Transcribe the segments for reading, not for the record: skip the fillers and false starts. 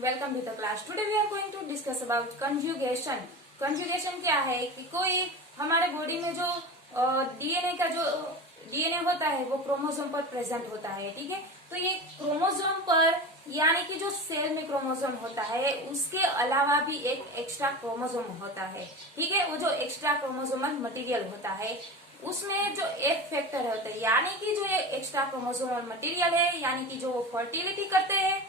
Welcome to the class. Today we are going to discuss about conjugation. Conjugation क्या है कि कोई हमारे बॉडी में जो डीएनए का जो डीएनए होता है वो क्रोमोसोम पर प्रेजेंट होता है, ठीक है। तो ये क्रोमोसोम पर यानी कि जो सेल में क्रोमोसोम होता है उसके अलावा भी एक एक्स्ट्रा क्रोमोसोम होता है, ठीक है। वो जो एक्स्ट्रा क्रोमोसोमल मटेरियल होता है उसमें जो एफ फैक्टर होता है, यानी कि जो ये एक्स्ट्रा क्रोमोसोमल मटेरियल है यानी कि जो वो फर्टिलिटी करते हैं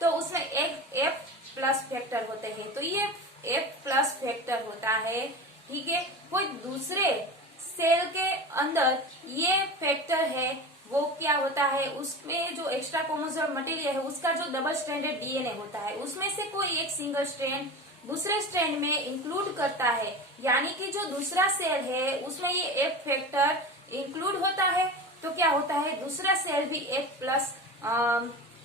तो उसमें एक एफ प्लस फैक्टर होते हैं। तो ये एफ प्लस फैक्टर होता है, ठीक है। कोई दूसरे सेल के अंदर ये फैक्टर है वो क्या होता है, उसमें जो एक्स्ट्रा क्रोमोसोमल मटेरियल है उसका जो डबल स्ट्रैंडेड डीएनए होता है उसमें से कोई एक सिंगल स्ट्रैंड दूसरे स्ट्रैंड में इंक्लूड करता है, यानी कि जो दूसरा सेल है उसमें ये एफ फैक्टर इंक्लूड होता है तो क्या होता है, दूसरा सेल भी एफ प्लस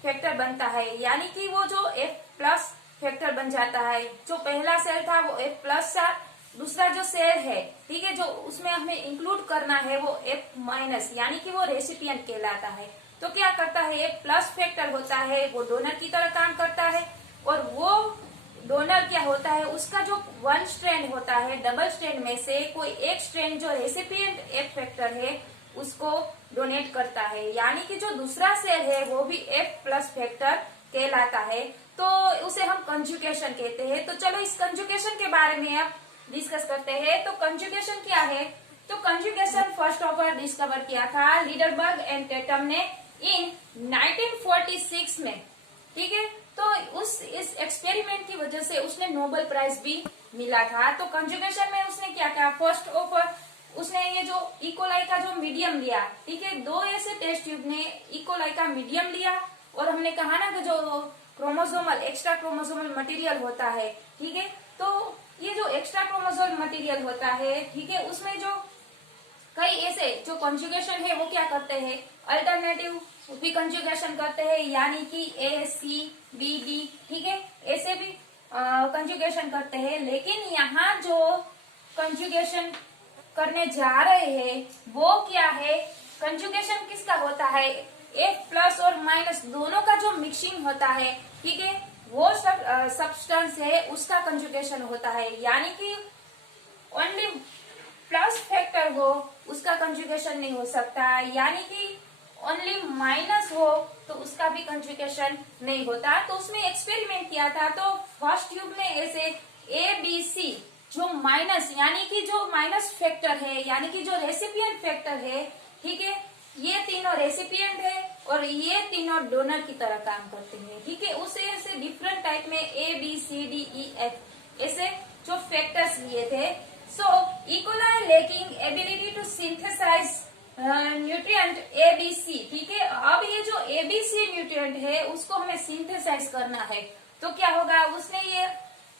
फैक्टर बनता है, यानी कि वो जो एफ प्लस फैक्टर बन जाता है। जो पहला सेल था वो एफ प्लस था, दूसरा जो सेल है, ठीक है, जो उसमें हमें इंक्लूड करना है वो एफ माइनस यानी कि वो रेसिपिएंट कहलाता है। तो क्या करता है, एफ प्लस फैक्टर होता है वो डोनर की तरह काम करता है और वो डोनर क्या होता है, उसका जो वन स्ट्रैंड होता है डबल स्ट्रैंड में से कोई एक स्ट्रैंड जो रेसिपिएंट एफ फैक्टर है उसको डोनेट करता है, यानी कि जो दूसरा सेल है वो भी एफ प्लस फैक्टर कहलाता है। तो उसे हम कंजुगेशन कहते हैं। तो चलो इस कंजुगेशन के बारे में अब डिस्कस करते हैं। तो कंजुगेशन क्या है, तो conjugation first of all discover किया था लीडरबर्ग एंड टेटम ने इन 1946 में, ठीक है। तो इस एक्सपेरिमेंट की वजह से उसने नोबेल प्राइज भी मिला था। तो कंजुगेशन में उसने क्या किया, फर्स्ट ऑफ ऑल उसने ये जो इकोलाई का जो मीडियम लिया, ठीक है, दो ऐसे टेस्ट ट्यूब ने इकोलाई का मीडियम लिया और हमने कहा ना कि जो क्रोमोसोमल एक्स्ट्रा क्रोमोसोमल मटेरियल होता है, ठीक है, तो ये जो एक्स्ट्रा क्रोमोसोमल मटेरियल होता है, ठीक है, उसमें जो कई ऐसे जो कंजुगेशन है वो क्या करते हैं, अल्टरनेटिव भी कंजुगेशन करते हैं, यानी कि ए सी बी डी, ठीक है, ऐसे भी कंजुगेशन करते हैं। लेकिन यहाँ जो कंजुगेशन करने जा रहे हैं वो क्या है, कंजुगेशन किसका होता है, एफ प्लस और माइनस दोनों का जो मिक्सिंग होता है, ठीक है, वो सब सब्सटेंस है उसका कंजुगेशन होता है, यानी कि ओनली प्लस फैक्टर हो उसका कंजुगेशन नहीं हो सकता, यानी कि ओनली माइनस हो तो उसका भी कंजुगेशन नहीं होता। तो उसमें एक्सपेरिमेंट किया था। तो फर्स्ट ट्यूब में ऐसे ए बी सी जो माइनस यानी कि जो माइनस फैक्टर है यानी कि जो रेसिपिएंट फैक्टर है, ठीक है, ये तीनों रेसिपिएंट है और ये तीनों डोनर की तरह काम करते हैं, ठीक है। उसे ऐसे डिफरेंट टाइप में A B C D E F ऐसे जो फैक्टर्स लिए थे। So E coli lacking ability to synthesize nutrient A B C, ठीक है। अब ये जो ए बी सी न्यूट्रिएंट है उसको हमें सिंथेसाइज करना है। तो क्या होगा, उसने ये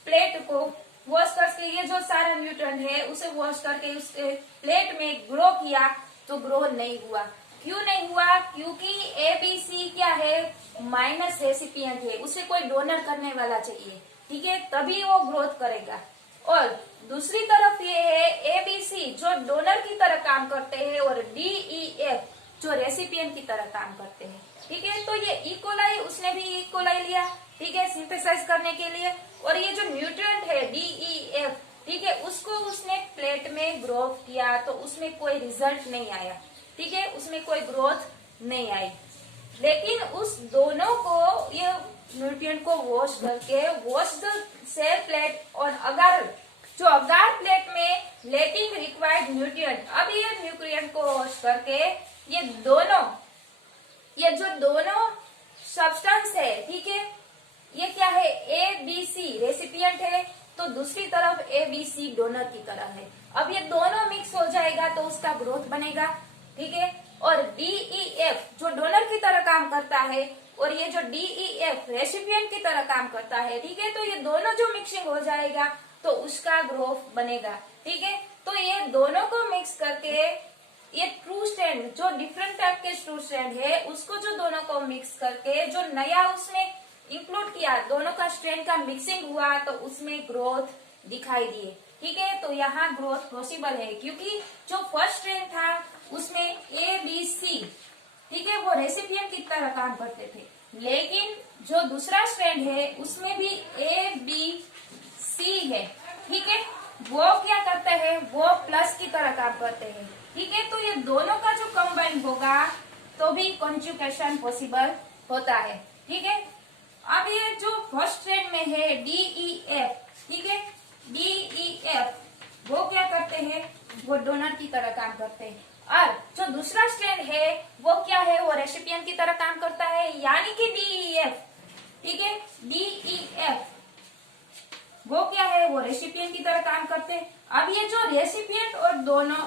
प्लेट को वॉश करके ये जो सारा न्यूट्रन है उसे वॉश करके उस प्लेट में ग्रो किया तो ग्रो नहीं हुआ। क्यों नहीं हुआ, क्योंकि ए बी सी क्या है, माइनस रेसिपिएंट है, उसे कोई डोनर करने वाला चाहिए, ठीक है, तभी वो ग्रोथ करेगा। और दूसरी तरफ ये है ए बी सी जो डोनर की तरह काम करते हैं और डी ई एफ जो रेसिपिएंट की तरह काम करते हैं, ठीक है। तो ये इकोलाई उसने भी इकोलाई लिया, ठीक है, सिंथेसाइज करने के लिए, और ये जो न्यूट्रिएंट है डी ई एफ, ठीक है, उसको उसने प्लेट में ग्रोथ किया तो उसमें कोई रिजल्ट नहीं आया, ठीक है, उसमें कोई ग्रोथ नहीं आई। लेकिन उस दोनों को ये न्यूट्रिएंट को वॉश करके वॉश द सेल प्लेट और अगार जो अगार प्लेट में लेटिंग रिक्वायर्ड न्यूट्रिएंट, अब ये न्यूट्रिएंट को वॉश करके ये जो दोनों सब्सटेंस है, ठीक है, ये क्या है, ए बी सी रेसिपिएंट है तो दूसरी तरफ ए बी सी डोनर की तरह है। अब ये दोनों मिक्स हो जाएगा तो उसका ग्रोथ बनेगा, ठीक है। और डी ई एफ जो डोनर की तरह काम करता है और ये जो डी ई एफ रेसिपिएंट की तरह काम करता है, ठीक है, तो ये दोनों जो मिक्सिंग हो जाएगा तो उसका ग्रोथ बनेगा, ठीक है। तो ये दोनों को मिक्स करके ये ट्रू स्ट्रैंड जो डिफरेंट टाइप के ट्रू स्ट्रैंड है उसको जो दोनों को मिक्स करके जो नया उसने इंक्लूड किया, दोनों का स्ट्रैंड का मिक्सिंग हुआ तो उसमें ग्रोथ दिखाई दिए, ठीक है। तो यहाँ ग्रोथ पॉसिबल है क्योंकि जो फर्स्ट स्ट्रैंड था उसमें ए बी सी, ठीक है, वो रेसिपिएंट की तरह काम करते थे, लेकिन जो दूसरा स्ट्रैंड है उसमें भी ए बी सी है, ठीक है। वो क्या करते हैं, वो प्लस की तरह काम करते हैं, ठीक है। तो ये दोनों का जो कंबाइन होगा तो भी कॉन्जुगेशन पॉसिबल होता है, ठीक है। अब ये जो फर्स्ट स्ट्रैंड में है डी ई एफ, ठीक है, डी ई एफ वो क्या करते हैं, वो डोनर की तरह काम करते हैं। और जो दूसरा स्ट्रैंड है वो क्या है, वो रेसिपिएंट की तरह काम करता है, यानी कि डीईएफ, ठीक है। डीईएफ वो क्या है, वो रेसिपिएंट की तरह काम करते हैं। अब ये जो रेसिपिएंट और दोनों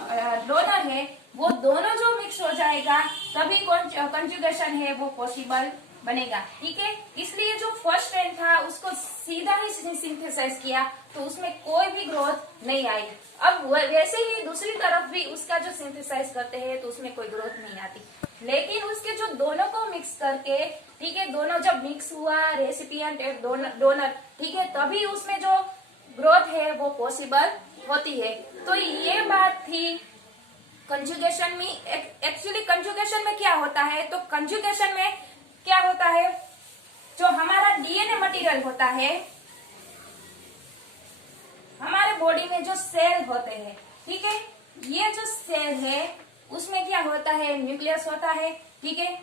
डोनर है वो दोनों जो मिक्स हो जाएगा तभी कंजुगेशन है वो पॉसिबल बनेगा, ठीक है। इसलिए जो फर्स्ट स्ट्रैंड था उसको सीधा ही सिंथेसाइज किया तो उसमें कोई भी ग्रोथ नहीं आई। अब वैसे ही दूसरी तरफ भी उसका जो सिंथेसाइज करते हैं तो उसमें कोई ग्रोथ नहीं आती, लेकिन उसके जो दोनों को मिक्स करके, ठीक है, दोनों जब मिक्स हुआ रेसिपिएंट और डोनर, ठीक है, तभी उसमें जो ग्रोथ है वो पॉसिबल होती है। तो ये बात थी कंजुगेशन में। एक्चुअली कंजुगेशन में क्या होता है, तो कंजुगेशन में क्या होता है, जो हमारा डीएनए मटेरियल होता है, हमारे बॉडी में जो सेल होते हैं, ठीक है, ये जो सेल है उसमें क्या होता है, न्यूक्लियस होता है, ठीक है।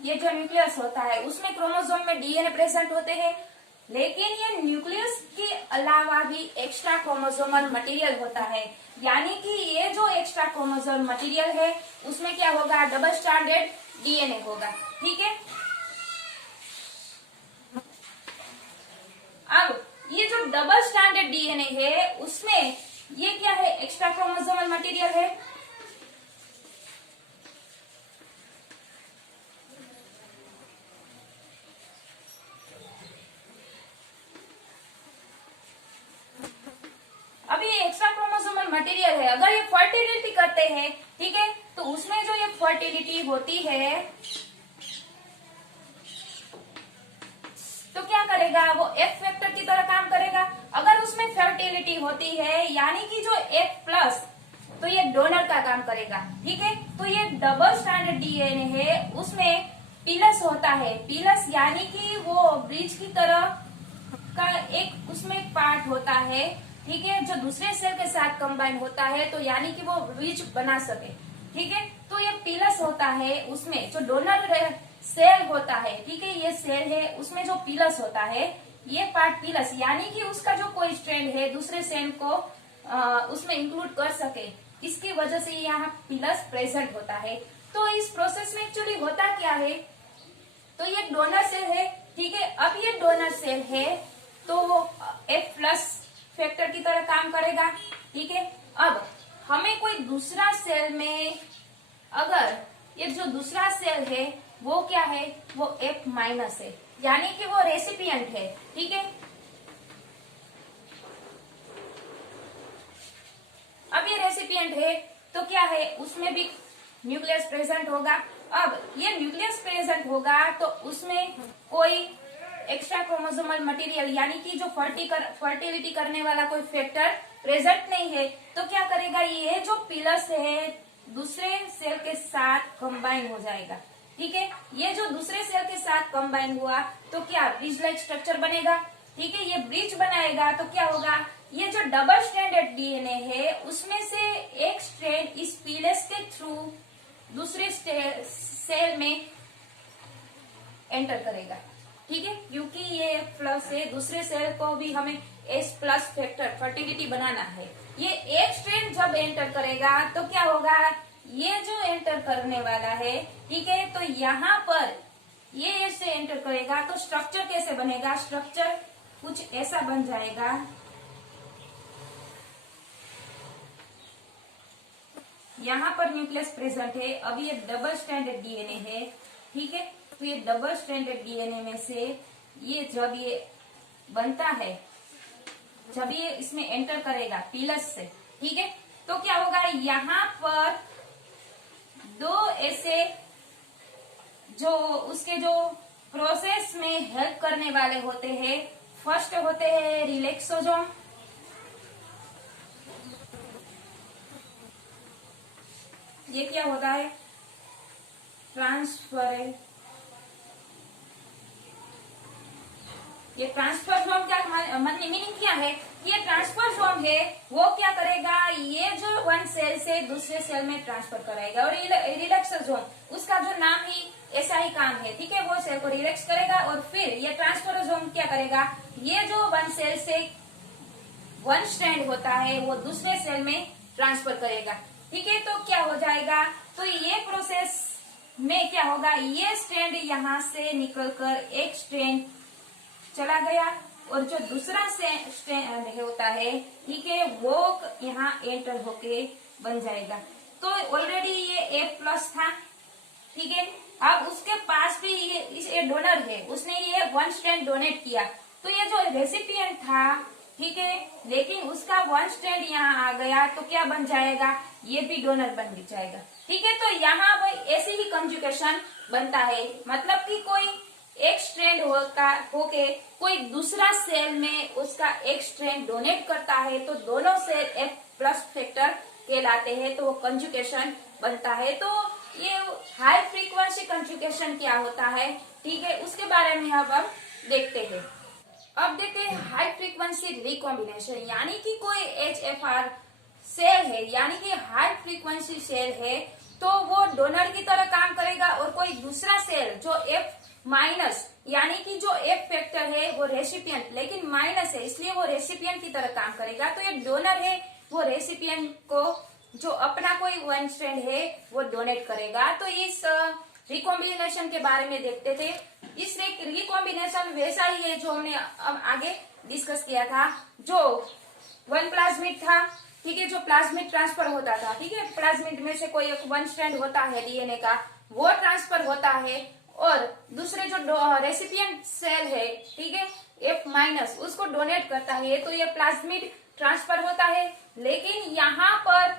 ये जो न्यूक्लियस होता है उसमें क्रोमोसोम में डीएनए प्रेजेंट होते हैं, लेकिन ये न्यूक्लियस के अलावा भी एक्स्ट्रा क्रोमोसोमल मटेरियल होता है, यानी कि ये जो एक्स्ट्रा क्रोमोसोमल मटेरियल है उसमें क्या होगा, डबल स्ट्रैंडेड डीएनए होगा, ठीक है। अब ये जो डबल स्ट्रैंडेड डीएनए है उसमें ये क्या है, एक्स्ट्रा क्रोमोसोमल मटेरियल है। अब ये एक्स्ट्रा क्रोमोसोमल मटेरियल है, अगर ये फर्टिलिटी करते हैं, ठीक है, तो उसमें जो ये फर्टिलिटी होती है तो क्या करेगा, वो एफ फैक्टर की तरह काम करेगा। अगर उसमें फर्टिलिटी होती है यानी कि जो एफ प्लस, तो ये डोनर का काम करेगा, ठीक है। तो ये डबल स्ट्रैंडेड डीएनए है उसमें पिलस होता है, पिलस यानी कि वो ब्रिज की तरह का एक उसमें पार्ट होता है, ठीक है, जो दूसरे सेल के साथ कंबाइन होता है, तो यानी कि वो ब्रिज बना सके, ठीक है। तो ये पिलस होता है उसमें जो डोनर सेल होता है, ठीक है, ये सेल है उसमें जो पिलस होता है, ये पार्ट पिलस यानी कि उसका जो कोई स्ट्रैंड है दूसरे सेल को उसमें इंक्लूड कर सके, इसकी वजह से यहाँ पिलस प्रेजेंट होता है। तो इस प्रोसेस में एक्चुअली होता क्या है, तो ये डोनर सेल है, ठीक है। अब ये डोनर सेल है तो वो एफ प्लस फैक्टर की तरह काम करेगा, ठीक है। अब हमें कोई दूसरा सेल में, अगर ये जो दूसरा सेल है वो क्या है, वो एफ माइनस है, यानी कि वो रेसिपिएंट है, ठीक है। अब ये रेसिपिएंट है तो क्या है, उसमें भी न्यूक्लियस प्रेजेंट होगा। अब ये न्यूक्लियस प्रेजेंट होगा तो उसमें कोई एक्स्ट्रा क्रोमोसोमल मटेरियल यानी कि जो फर्टिलिटी करने वाला कोई फैक्टर प्रेजेंट नहीं है, तो क्या करेगा, ये जो पिलस है दूसरे सेल के साथ कंबाइन हो जाएगा, ठीक है। ये जो दूसरे सेल के साथ कंबाइन हुआ तो क्या ब्रिज लाइक स्ट्रक्चर बनेगा, ठीक है। ये ब्रिज बनाएगा तो क्या होगा, ये जो डबल स्ट्रैंडेड डीएनए है उसमें से एक स्ट्रैंड इस पिलस के थ्रू दूसरे सेल में एंटर करेगा, ठीक है, क्योंकि ये प्लस है, दूसरे सेल को भी हमें एस प्लस फैक्टर फर्टिलिटी बनाना है। ये एक स्ट्रैंड जब एंटर करेगा तो क्या होगा, ये जो एंटर करने वाला है, ठीक है, तो यहाँ पर ये ऐसे एंटर करेगा तो स्ट्रक्चर कैसे बनेगा, स्ट्रक्चर कुछ ऐसा बन जाएगा, यहाँ पर न्यूक्लियस प्रेजेंट है। अब ये डबल स्ट्रैंडेड डीएनए है, ठीक है। तो ये डबल स्ट्रैंडेड डीएनए में से ये जब ये बनता है, जब ये इसमें एंटर करेगा पिलस से, ठीक है, तो क्या होगा, यहाँ पर दो ऐसे जो उसके जो प्रोसेस में हेल्प करने वाले होते हैं, फर्स्ट होते हैं रिलैक्सोसोम, ये क्या होता है, ट्रांसफर ये ट्रांसफॉर्म का मीनिंग क्या है? ये ट्रांसफॉर्म है वो क्या करेगा, ये जो वन सेल से दूसरे सेल में ट्रांसफर कराएगा। और रिलैक्सोसोम उसका जो नाम ही ऐसा ही काम है, ठीक है, वो सेल को रिलैक्स करेगा और फिर ये ट्रांसफरोसोम क्या करेगा, ये जो वन सेल से वन स्ट्रैंड होता है वो दूसरे सेल में ट्रांसफर करेगा, ठीक है। तो क्या हो जाएगा, तो ये प्रोसेस में क्या होगा, ये स्ट्रैंड यहाँ से निकलकर एक स्ट्रैंड चला गया और जो दूसरा स्ट्रैंड होता है, ठीक है, वो यहाँ एंटर होके बन जाएगा। तो ऑलरेडी ये एक प्लस था, ठीक है। अब उसके पास भी ये डोनर है, उसने ये वन स्ट्रैंड डोनेट किया, तो ये जो रेसिपिएंट था, ठीक है, लेकिन उसका वन स्ट्रैंड यहाँ आ गया तो क्या बन जाएगा, ये भी डोनर बन जाएगा, ठीक है। तो यहाँ भाई ऐसे ही कंजुगेशन बनता है, मतलब कि कोई एक स्ट्रैंड होके कोई दूसरा सेल में उसका एक स्ट्रैंड डोनेट करता है तो दोनों सेल एक प्लस फैक्टर कहलाते हैं, तो वो कंजुगेशन बनता है। तो ये हाई फ्रीक्वेंसी कंजुगेशन क्या होता है, ठीक है, उसके बारे में अब हम देखते हैं। अब देखते हैं हाई फ्रीक्वेंसी रिकॉम्बिनेशन, यानी कि कोई HFR सेल है, यानी कि हाई फ्रीक्वेंसी सेल है, तो वो डोनर की तरह काम करेगा और कोई दूसरा सेल जो F माइनस, यानी कि जो F फैक्टर है वो रेसिपिएंट लेकिन माइनस है, इसलिए वो रेसिपिएंट की तरह काम करेगा। तो ये डोनर है वो रेसिपिएंट को जो अपना कोई वन स्ट्रैंड है वो डोनेट करेगा। तो इस रिकॉम्बिनेशन के बारे में देखते थे। इस रिकॉम्बिनेशन वैसा ही है जो हमने अब आगे डिस्कस किया था, जो वन प्लाज्मिड था, ठीक है, जो प्लाज्मिड ट्रांसफर होता था, ठीक है, प्लाज्मिड में से कोई एक वन स्ट्रैंड होता है डीएनए का, वो ट्रांसफर होता है और दूसरे जो रेसिपिएंट सेल है, ठीक है, F माइनस, उसको डोनेट करता है, तो ये प्लाज्मिड ट्रांसफर होता है। लेकिन यहाँ पर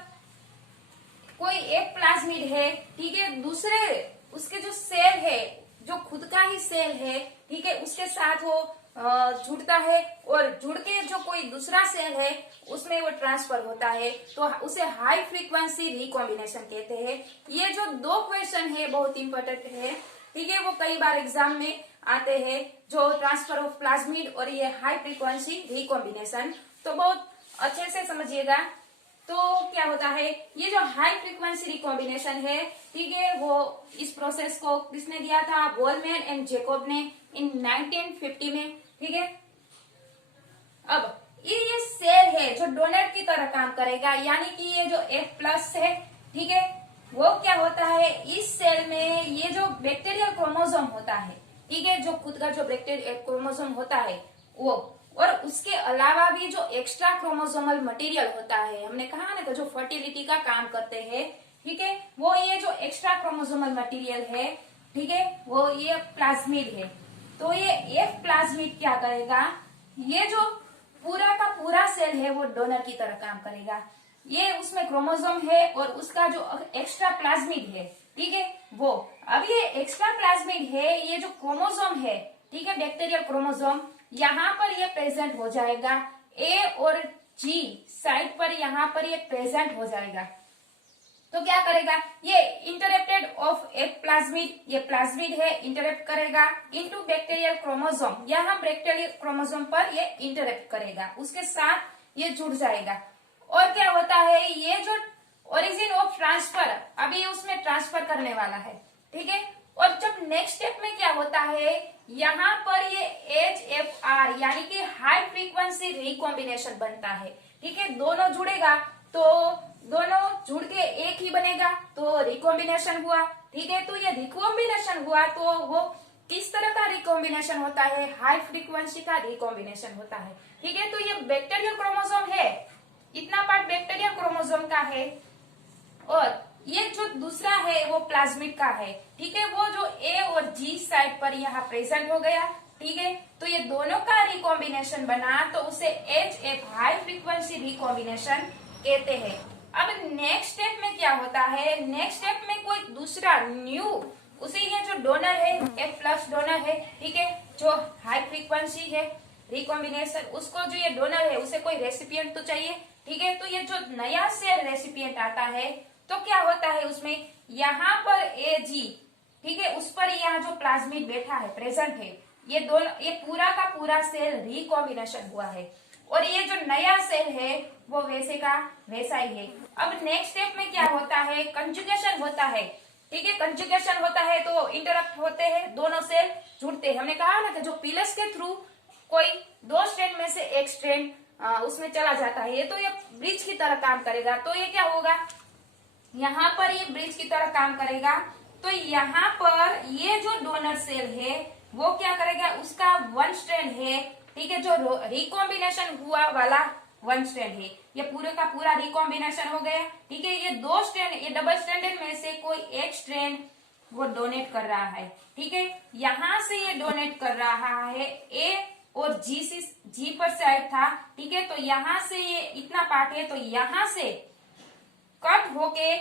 कोई एक प्लाज्मिड है, ठीक है, दूसरे उसके जो सेल है, जो खुद का ही सेल है, ठीक है, उसके साथ वो जुड़ता है और जुड़ के जो कोई दूसरा सेल है उसमें वो ट्रांसफर होता है, तो उसे हाई फ्रीक्वेंसी रिकॉम्बिनेशन कहते हैं। ये जो दो क्वेश्चन है बहुत इंपॉर्टेंट है, ठीक है, वो कई बार एग्जाम में आते हैं, जो ट्रांसफर ऑफ प्लाज्मिड और ये हाई फ्रीक्वेंसी रिकॉम्बिनेशन, तो बहुत अच्छे से समझिएगा। तो क्या होता है, ये जो हाई फ्रीक्वेंसी रिकॉम्बिनेशन है, ठीक है, वो इस प्रोसेस को किसने दिया था, बोलमैन एंड जैकोब ने इन 1950 में, ठीक है। अब ये सेल है जो डोनर की तरह काम करेगा, यानी कि ये जो F प्लस है, ठीक है, वो क्या होता है, इस सेल में ये जो बैक्टीरियल क्रोमोसोम होता है, ठीक है, जो खुद का जो बैक्टीरियल क्रोमोसोम होता है वो, और उसके अलावा भी जो एक्स्ट्रा क्रोमोसोमल मटेरियल होता है, हमने कहा ना, तो जो फर्टिलिटी का काम करते हैं, ठीक है, वो ये जो एक्स्ट्रा क्रोमोसोमल मटेरियल है, ठीक है, वो ये प्लाज्मिड है। तो ये F प्लाज्मिड क्या करेगा, ये जो पूरा का पूरा सेल है वो डोनर की तरह काम करेगा। ये उसमें क्रोमोसोम है और उसका जो एक्स्ट्रा प्लाज्मिड है, ठीक है, वो अब ये एक्स्ट्रा प्लाज्मिड है, ये जो क्रोमोसोम है, ठीक है, बैक्टीरियल क्रोमोसोम, यहाँ पर ये प्रेजेंट हो जाएगा, A और G साइड पर यहाँ पर ये प्रेजेंट हो जाएगा। तो क्या करेगा, ये इंटरप्टेड ऑफ एक प्लाज्मिड, ये प्लाज्मिड है, इंटरप्ट करेगा इनटू बैक्टीरियल क्रोमोसोम, यहाँ बैक्टीरियल क्रोमोसोम पर ये इंटरप्ट करेगा, उसके साथ ये जुड़ जाएगा। और क्या होता है, ये जो ओरिजिन ऑफ ट्रांसफर अभी उसमें ट्रांसफर करने वाला है, ठीक है। और जब नेक्स्ट स्टेप में क्या होता है, यहाँ पर ये HFR यानी कि हाई फ्रीक्वेंसी रिकॉम्बिनेशन बनता है, ठीक है, दोनों जुड़ेगा तो दोनों जुड़ के एक ही बनेगा, तो रिकॉम्बिनेशन हुआ, ठीक है। तो ये रिकॉम्बिनेशन हुआ तो वो किस तरह का रिकॉम्बिनेशन होता है, हाई फ्रीक्वेंसी का रिकॉम्बिनेशन होता है, ठीक है। तो ये बैक्टीरियल क्रोमोसोम है, इतना पार्ट बैक्टीरियल क्रोमोसोम का है और ये जो दूसरा है वो प्लाज्मिड का है, ठीक है, वो जो A और G साइड पर यहाँ प्रेजेंट हो गया, ठीक है। तो ये दोनों का रिकॉम्बिनेशन बना तो उसे HF हाई फ्रीक्वेंसी रिकॉम्बिनेशन कहते हैं। अब नेक्स्ट स्टेप में क्या होता है, नेक्स्ट स्टेप में कोई दूसरा न्यू, उसे ये जो डोनर है F प्लस डोनर है, ठीक है, जो हाई फ्रीक्वेंसी है रिकॉम्बिनेशन, उसको जो ये डोनर है उसे कोई रेसिपिएंट तो चाहिए, ठीक है। तो ये जो नया सेल रेसिपिएंट आता है तो क्या होता है उसमें, यहाँ पर AG, ठीक है, उस पर यहाँ जो प्लाज्मिड बैठा है, प्रेजेंट है, ये पूरा का पूरा सेल रिकॉम्बिनेशन हुआ है और ये जो नया सेल है वो वैसे का वैसा ही है। अब नेक्स्ट स्टेप में क्या होता है, कंजुगेशन होता है। ठीक है, कंजुगेशन होता है तो इंटरप्ट होते हैं, दोनों सेल जुड़ते हैं। हमने कहा ना कि जो पिलस के थ्रू कोई दो स्ट्रैंड में से एक स्ट्रैंड उसमें चला जाता है, तो ये ब्रिज की तरह काम करेगा। तो ये क्या होगा, यहाँ पर ये ब्रिज की तरह काम करेगा। तो यहाँ पर ये जो डोनर सेल है वो क्या करेगा, उसका वन स्ट्रैंड है, ठीक है, जो रिकॉम्बिनेशन हुआ वाला वन स्ट्रैंड है, ये पूरे का पूरा रिकॉम्बिनेशन हो गया। ठीक है, ये दो स्ट्रैंड, ये डबल स्ट्रैंडेड में से कोई एक स्ट्रैंड वो डोनेट कर रहा है। ठीक है, यहां से ये डोनेट कर रहा है ए और जी पर साइड था। ठीक है, तो यहाँ से ये इतना पार्ट है, तो यहाँ से कट होके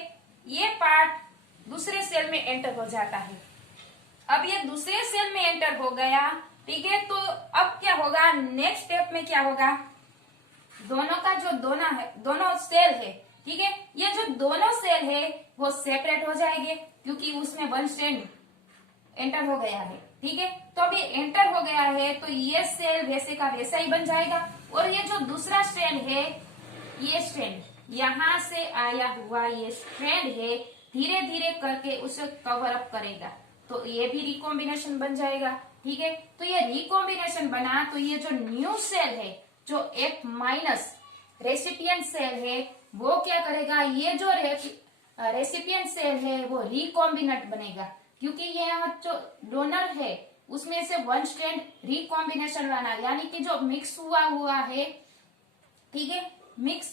ये पार्ट दूसरे सेल में एंटर हो जाता है। अब ये दूसरे सेल में एंटर हो गया। ठीक है, तो अब क्या होगा, नेक्स्ट स्टेप में क्या होगा, दोनों का जो दोनों सेल है, ठीक है, ये जो दोनों सेल है वो सेपरेट हो जाएंगे क्योंकि उसमें वन स्ट्रैंड एंटर हो गया है। ठीक है, तो अब ये एंटर हो गया है तो ये सेल वैसे का वैसा ही बन जाएगा और ये जो दूसरा स्ट्रैंड है, ये स्ट्रैंड यहाँ से आया हुआ ये स्ट्रैंड है, धीरे धीरे करके उसे कवर अप करेगा तो ये भी रिकॉम्बिनेशन बन जाएगा। ठीक है, तो ये रिकॉम्बिनेशन बना तो ये जो न्यू सेल है, जो F माइनस रेसिपिएंट सेल है, वो क्या करेगा, ये जो रेसिपिएंट सेल है वो रिकॉम्बिनेट बनेगा क्योंकि ये यहाँ जो डोनर है उसमें से वन स्ट्रैंड रिकॉम्बिनेशन बना, यानी कि जो मिक्स हुआ है, ठीक है, मिक्स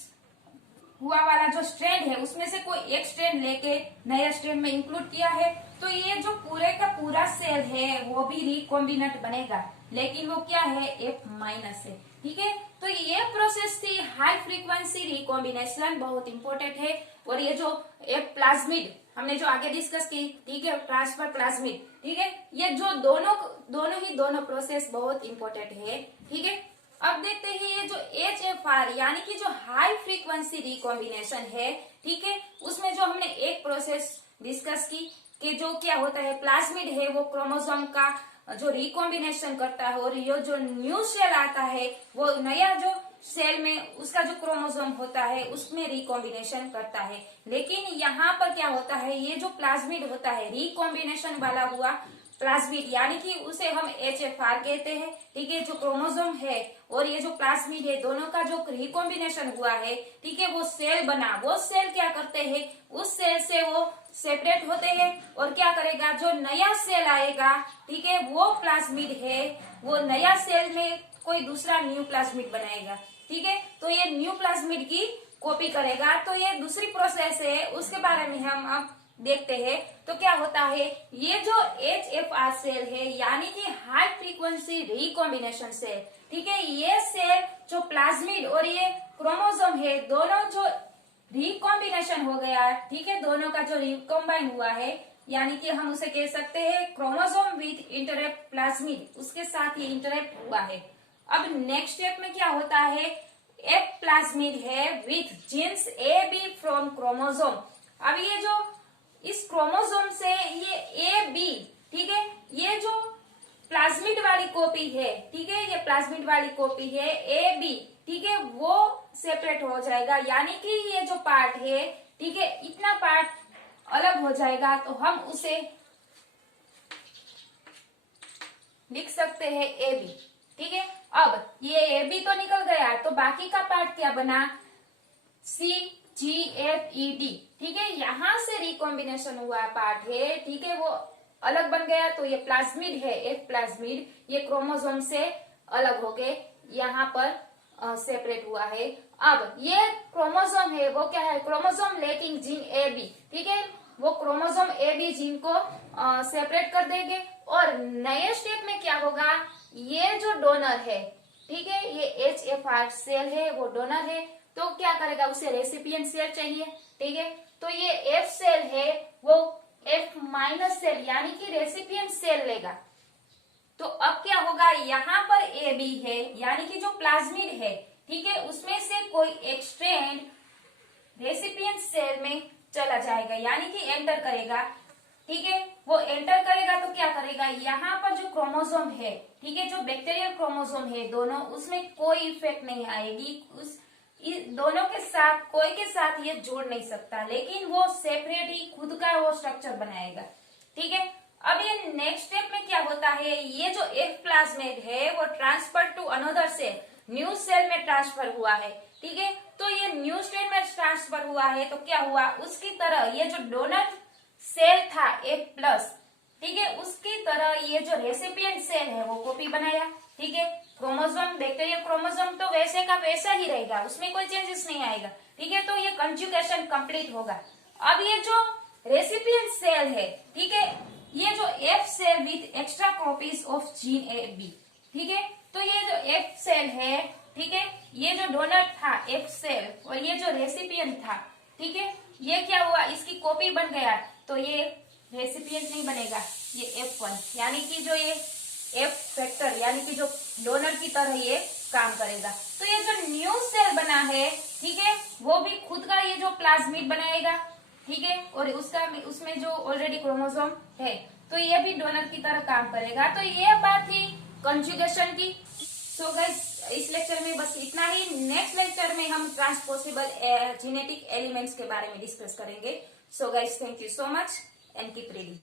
हुआ वाला जो स्ट्रैंड है उसमें से कोई एक स्ट्रैंड लेके नया स्ट्रैंड में इंक्लूड किया है। तो ये जो पूरे का पूरा सेल है वो भी रिकॉम्बिनेट बनेगा, लेकिन वो क्या है, F माइनस है। ठीक है, तो ये प्रोसेस थी हाई फ्रीक्वेंसी रिकॉम्बिनेशन, बहुत इंपॉर्टेंट है। और ये जो F प्लाज्मिड हमने जो आगे डिस्कस की, ठीक है, ट्रांसफर प्लाज्मिड, ठीक है, ये जो दोनों प्रोसेस बहुत इंपॉर्टेंट है। ठीक है, अब देखते हैं ये जो HFR यानी कि जो हाई फ्रीक्वेंसी रिकॉम्बिनेशन है, ठीक है, उसमें जो हमने एक प्रोसेस डिस्कस की कि जो क्या होता है, प्लाज्मिड है वो क्रोमोसोम का जो रिकॉम्बिनेशन करता है और ये जो न्यू सेल आता है वो नया जो सेल में उसका जो क्रोमोसोम होता है उसमें रिकॉम्बिनेशन करता है। लेकिन यहाँ पर क्या होता है, ये जो प्लाज्मिड होता है रिकॉम्बिनेशन वाला हुआ प्लाज्मिड, यानी कि उसे हम HFR कहते हैं। ठीक है, जो क्रोमोसोम है और ये जो प्लाज्मिड है दोनों का जो रिकॉम्बिनेशन हुआ है, ठीक है, वो सेल बना, वो सेल क्या करते हैं, उस सेल से वो सेपरेट होते हैं और क्या करेगा, जो नया सेल आएगा, ठीक है, वो प्लाज्मिड है, वो नया सेल में कोई दूसरा न्यू प्लाज्मिड बनाएगा। ठीक है, तो ये न्यू प्लाज्मिड की कॉपी करेगा। तो ये दूसरी प्रोसेस है, उसके बारे में हम अब देखते हैं। तो क्या होता है, ये जो HFR सेल है यानी कि हाई फ्रीक्वेंसी रिकॉम्बिनेशन सेल, ठीक है, ये सेल जो प्लाज्मिड और ये क्रोमोसोम है दोनों जो रिकॉम्बिनेशन हो गया, ठीक है, दोनों का जो रिकॉम्बाइन हुआ है, यानी कि हम उसे कह सकते हैं क्रोमोसोम विथ इंटरैक्ट प्लाज्मिड, उसके साथ ये इंटरैक्ट हुआ है। अब नेक्स्ट स्टेप में क्या होता है, F प्लाज्मिड है with genes AB from chromosome. अब ये जो इस क्रोमोसोम से ये AB, ठीक है, ये जो प्लाज्मिड वाली कॉपी है, ठीक है, ये प्लाज्मिड वाली कॉपी है AB, ठीक है, वो सेपरेट हो जाएगा, यानी कि ये जो पार्ट है, ठीक है, इतना पार्ट अलग हो जाएगा। तो हम उसे लिख सकते हैं AB। ठीक है, अब ये AB तो निकल गया, तो बाकी का पार्ट क्या बना, CGFED। ठीक है, यहाँ से रिकॉम्बिनेशन हुआ पार्ट है, ठीक है, वो अलग बन गया। तो ये प्लाज्मिड है, F प्लाज्मिड, ये क्रोमोसोम से अलग होके यहाँ पर सेपरेट हुआ है। अब ये क्रोमोसोम है वो क्या है, क्रोमोसोम लैकिंग जीन AB, ठीक है, वो क्रोमोसोम AB जीन को सेपरेट कर देंगे। और नए स्टेप में क्या होगा, ये जो डोनर है, ठीक है, ये HFR सेल है वो डोनर है, तो क्या करेगा, उसे रेसिपिएंट सेल चाहिए। ठीक है, तो ये F सेल है वो F माइनस सेल यानी कि रेसिपिएंट सेल लेगा। तो अब क्या होगा, यहाँ पर AB है यानी कि जो प्लाज्मिड है, ठीक है, उसमें से कोई एक स्ट्रैंड रेसिपिएंट सेल में चला जाएगा, यानी कि एंटर करेगा। ठीक है, वो एंटर करेगा तो क्या करेगा, यहाँ पर जो क्रोमोसोम है, ठीक है। जो बैक्टीरियल क्रोमोसोम है दोनों, उसमें कोई इफेक्ट नहीं आएगी, दोनों के साथ कोई के साथ ये जोड़ नहीं सकता, लेकिन वो सेपरेट ही खुद का वो स्ट्रक्चर बनाएगा। ठीक है। अब ये नेक्स्ट स्टेप में क्या होता है, ये जो एक प्लाज्मिड है वो transfer to another cell, new cell में ट्रांसफर हुआ है। ठीक है। तो ये न्यू सेल में ट्रांसफर हुआ है तो क्या हुआ, उसकी तरह ये जो डोनर सेल था एक प्लस, ठीक है, उसकी तरह ये जो रेसिपिएंट सेल है वो कॉपी बनाया। ठीक है। क्रोमोसोम, बैक्टीरियल क्रोमोसोम तो वैसे का वैसा ही रहेगा, उसमें कोई चेंजेस नहीं आएगा। ठीक है। तो ये कंजुगेशन कंप्लीट होगा। अब ये जो रेसिपिएंट सेल है, ठीक है, ये जो F cell with extra copies of gene A B, ठीक है, तो ये जो एफ सेल है, ठीक है, ये जो डोनर था एफ सेल और ये जो रेसिपिएंट था, ठीक है, ये क्या हुआ, इसकी कॉपी बन गया, तो ये रेसिपिएंट नहीं बनेगा, ये F1, यानी कि जो ये F फैक्टर यानी कि जो डोनर की तरह ये काम करेगा। तो ये जो न्यू सेल बना है, ठीक है, वो भी खुद का ये जो प्लाज्मिड बनाएगा। ठीक है। और उसमें जो ऑलरेडी क्रोमोसोम है, तो ये भी डोनर की तरह काम करेगा। तो ये बात थी कंजुगेशन की। सो गाइस, इस लेक्चर में बस इतना ही। नेक्स्ट लेक्चर में हम ट्रांसपोसिबल जेनेटिक एलिमेंट्स के बारे में डिस्कस करेंगे। So guys, thank you so much and keep reading.